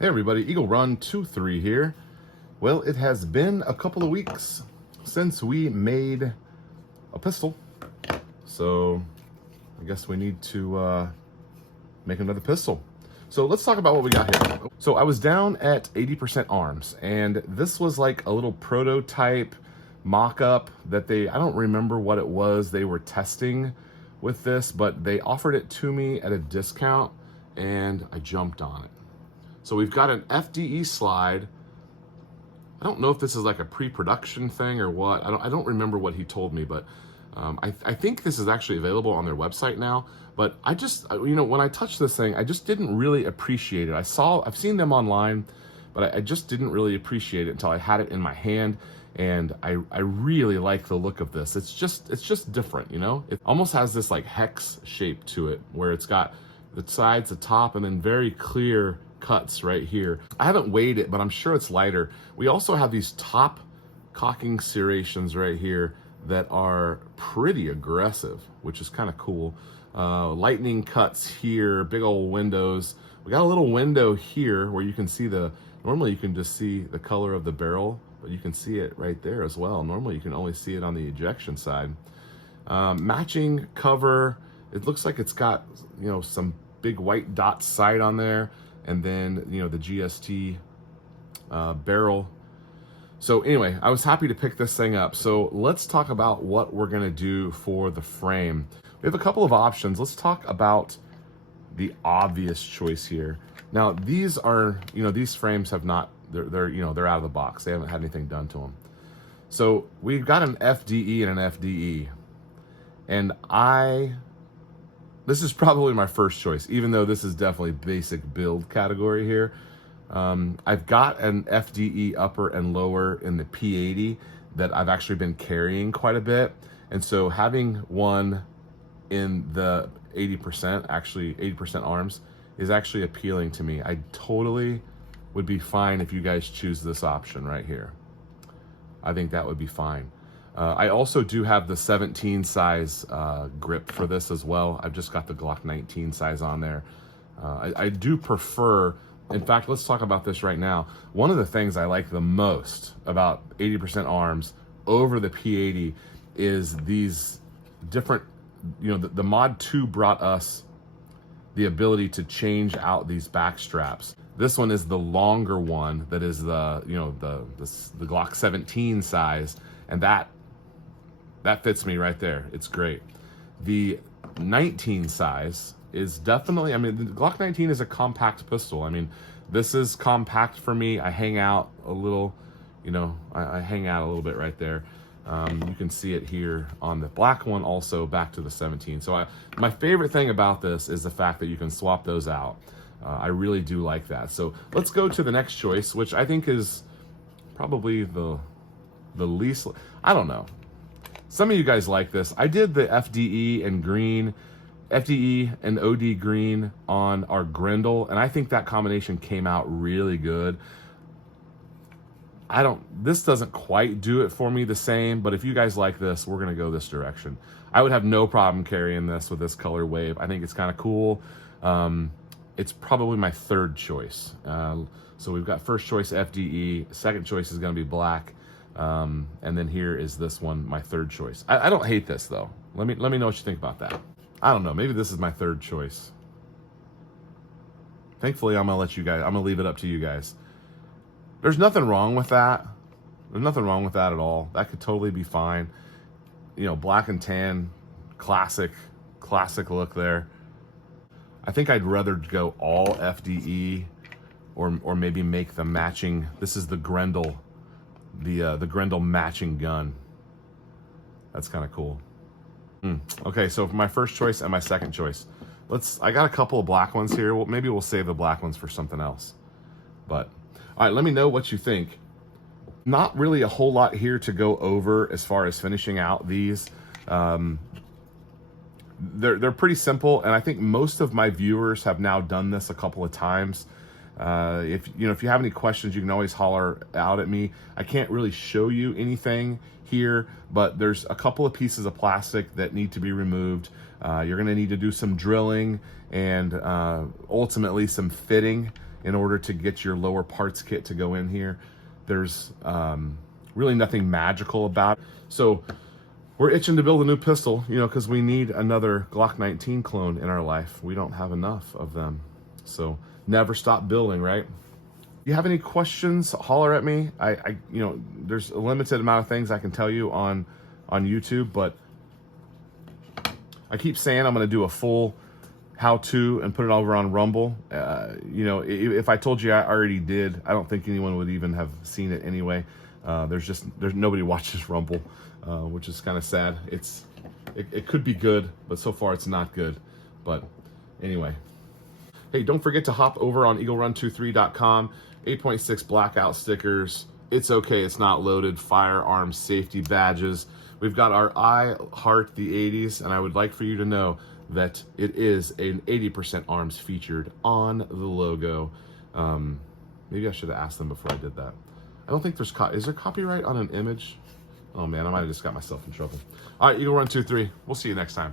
Hey everybody, Eagle Run 23 here. Well, it has been a couple of weeks since we made a pistol, so I guess we need to make another pistol. So let's talk about what we got here. So I was down at 80% arms, and this was like a little prototype mock-up that I don't remember what it was they were testing with this, but they offered it to me at a discount and I jumped on it. So we've got an FDE slide. I don't know if this is like a pre-production thing or what. I don't remember what he told me, but I think this is actually available on their website now. But I just, when I touched this thing, I just didn't really appreciate it. I've seen them online, but I just didn't really appreciate it until I had it in my hand. And I really like the look of this. It's just different, It almost has this like hex shape to it, where it's got the sides, the top, and then very clear cuts right here. I haven't weighed it, but I'm sure it's lighter. We also have these top cocking serrations right here that are pretty aggressive, which is kind of cool. Lightning cuts here, big old windows. We got a little window here where you can see normally you can just see the color of the barrel, but you can see it right there as well. Normally you can only see it on the ejection side. Matching cover. It looks like it's got, some big white dot sight on there. And then, the GST barrel. So anyway, I was happy to pick this thing up. So let's talk about what we're gonna do for the frame. We have a couple of options. Let's talk about the obvious choice here. Now, these are, these frames have not, they're out of the box. They haven't had anything done to them. So we've got an FDE and an FDE. And this is probably my first choice, even though this is definitely basic build category here. I've got an FDE upper and lower in the P80 that I've actually been carrying quite a bit. And so having one in the 80%, actually 80% arms, is actually appealing to me. I totally would be fine if you guys choose this option right here. I think that would be fine. I also do have the 17 size grip for this as well. I've just got the Glock 19 size on there. I do prefer, in fact, let's talk about this right now. One of the things I like the most about 80% arms over the P80 is these different, the Mod 2 brought us the ability to change out these back straps. This one is the longer one that is the Glock 17 size, and that fits me right there. It's great. The 19 size is definitely, the Glock 19 is a compact pistol. This is compact for me. I hang out a little, I hang out a little bit right there. You can see it here on the black one, also back to the 17. So my favorite thing about this is the fact that you can swap those out. I really do like that. So let's go to the next choice, which I think is probably the least, I don't know. Some of you guys like this. I did the FDE and OD green on our Grendel, and I think that combination came out really good. This doesn't quite do it for me the same, but if you guys like this, we're gonna go this direction. I would have no problem carrying this with this color wave. I think it's kind of cool. It's probably my third choice. So we've got first choice FDE, second choice is gonna be black. And then here is this one, my third choice. I don't hate this though. Let me know what you think about that. I don't know, maybe this is my third choice. Thankfully, I'm gonna leave it up to you guys. There's nothing wrong with that. There's nothing wrong with that at all. That could totally be fine. Black and tan, classic look there. I think I'd rather go all FDE or maybe make the matching. This is the Grendel. The Grendel matching gun. That's kind of cool. Okay, so for my first choice and my second choice, I got a couple of black ones here. Well, maybe we'll save the black ones for something else. But all right, let me know what you think. Not really a whole lot here to go over as far as finishing out these. They're pretty simple, and I think most of my viewers have now done this a couple of times. If you have any questions, you can always holler out at me. I can't really show you anything here, but there's a couple of pieces of plastic that need to be removed. You're going to need to do some drilling and ultimately some fitting in order to get your lower parts kit to go in here. There's really nothing magical about it. So we're itching to build a new pistol, you know, because we need another Glock 19 clone in our life. We don't have enough of them. So never stop building, right? You have any questions, holler at me. You know, there's a limited amount of things I can tell you on YouTube, but I keep saying I'm going to do a full how-to and put it over on Rumble. You know, if I told you I already did, I don't think anyone would even have seen it anyway. There's nobody watches Rumble, which is kind of sad. It could be good, but so far it's not good. But anyway, hey, don't forget to hop over on EagleRun23.com. 8.6 blackout stickers. It's okay, it's not loaded. Firearms safety badges. We've got our I Heart the 80s, and I would like for you to know that it is an 80% arms featured on the logo. Maybe I should have asked them before I did that. I don't think there's is there copyright on an image? Oh man, I might have just got myself in trouble. All right, EagleRun23. We'll see you next time.